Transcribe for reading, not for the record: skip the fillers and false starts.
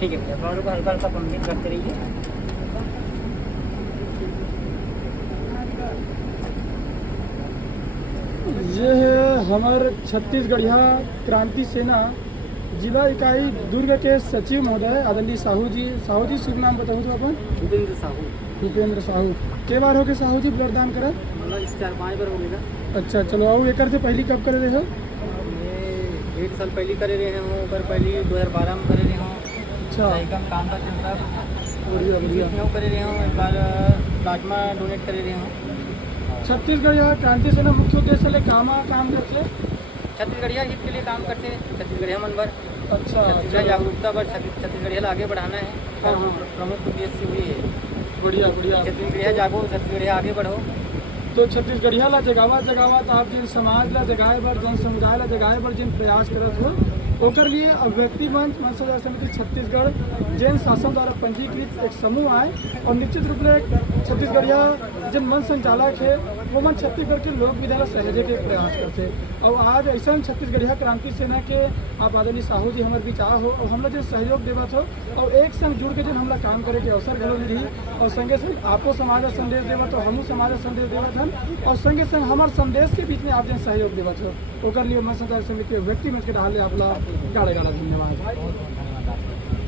ठीक है भैया, बालों को हल्का हल्का पंपिंग करते रहिए। ये है हमारे छत्तीसगढ़िया क्रांति सेना जिला इकाई दुर्ग के सचिव महोदय आदरणीय साहू जी शुभ नाम बताऊँ तो अपन भूपेंद्र साहू। भूपेंद्र साहू के बार हो के साहू जी ब्लड दान करा? मतलब 4-5 बार हो गया। अच्छा चलो आओ एक से पहली कब करे रहे हो? ये 1 साल पहले करे रहे हूँ, पर पहले 2012 में करे रहे हूँ। अच्छा कम काम का चलता बढ़िया बढ़िया। करे रहे हूँ, एक बार प्लाज्मा डोनेट करे रहे हूँ। छत्तीसगढ़िया क्रांति सेना मुख्य उद्देश्य ले काम करते छत्तीसगढ़िया हित के लिए काम करते हैं, छत्तीसगढ़िया मन पर। अच्छा छत्तीसगढ़ जागरूकता पर छत्तीसगढ़िया आगे बढ़ाना है। हाँ, हाँ। प्रमुख उद्देश्य वही है। बढ़िया बढ़िया। छत्तीसगढ़िया जागो, छत्तीसगढ़िया आगे बढ़ो। तो छत्तीसगढ़िया ला जगावा तो आप जिन समाज ला जगाए बर जन समुदाय ला जगाए बर जिन प्रयास करत हो ओकर लिए व्यक्ति मंच मन सुधार समिति छत्तीसगढ़ जैन शासन द्वारा पंजीकृत एक समूह आए और निश्चित रूप से छत्तीसगढ़िया जिन मन संचालक है वो मन छत्तीसगढ़ के लोक विधा ला सहेजे के प्रयास करते। और आज ऐसा छत्तीसगढ़िया क्रांति सेना के आप आदरणीय साहू जी हमारे बीच हो और हम लोग जो सहयोग देवत हो और एक संग जुड़ के जिन हमला काम करे के अवसर घलो मिली और संगे संग आपको समाज का संदेश देवत हो, हमू समाज का संदेश देवत हन और संगे संग हमारे संदेश के बीच में आप जिन सहयोग देवत हो ओकर लिए मन संचालक समिति व्यक्ति मंच के डाले आपला गाड़ा गाड़ा धन्यवाद।